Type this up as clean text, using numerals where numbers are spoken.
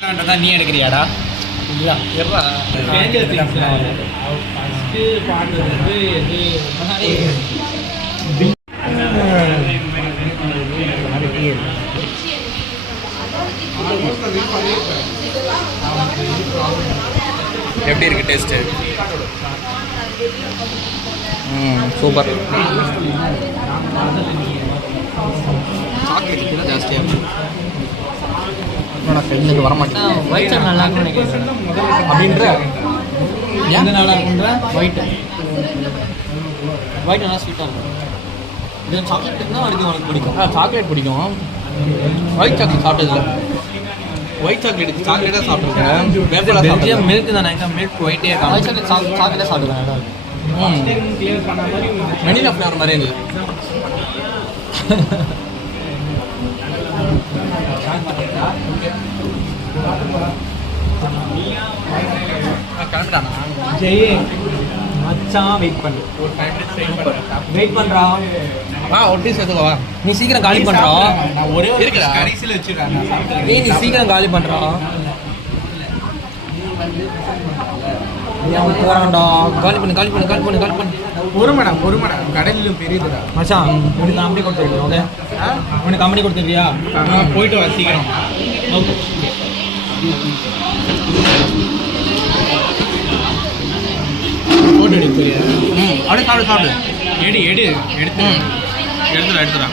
நீ எடுக்கிறியாடா? இல்ல எவ்வளோ பாட்டு வந்து எப்படி இருக்கு டேஸ்ட்டு? சூப்பர். சாக்லேட் கூட ஜாஸ்தியாக இருக்கும். இன்னைக்கு வரமாட்டேன். ஒயிட் சாக்லேட் நல்லா இருக்கும்னு நினைக்கிறேன். அப்படின்ற எந்த நல்லா இருக்குன்ற ஒயிட் நல்லா ஸ்வீட்டாக இருக்கும். இது சாக்லேட் இருந்தால் உனக்கு பிடிக்கும். சாக்லேட் பிடிக்கும். ஒயிட் சாக்லேட் சாப்பிட்டதில்ல. ஒயிட் சாக்லேட் சாக்லேட்டாக சாப்பிட்ருக்கேன். பெல்ஜியம் மில்க் தானே, எங்கே மில்க் ஒயிட்டே ஒயிட் சாக்லேட் சாக்லேட்டாக சாப்பிடுவேன். வெனிலா ஃப்ளேவர் மாதிரி இருந்தது. கிளம்பிட்டானா? மச்சான் வெயிட் பண்ணு. வெயிட் பண்ணுறா. ஒரு டீ சேர்த்துக்கவா? நீ சீக்கிரம் காலி பண்ணுறா. ஒரே இருக்குடா, கடைசியில் வச்சுடுறேன். நீ சீக்கிரம் காலி பண்ணுறா. போகிறான்டா. காலி பண்ணு. பொறுமடா கடையிலும் பெரியதுடா. மச்சான் உனக்கு கம்பெனி கொடுத்துருவியா? ஓகே, உனக்கு கம்பெனி கொடுத்துருவியா? போயிட்டு வா சீக்கிரம். ஓகே, போட்டு எடுக்க அப்படியே சாப்பிடு. எடுத்துடா.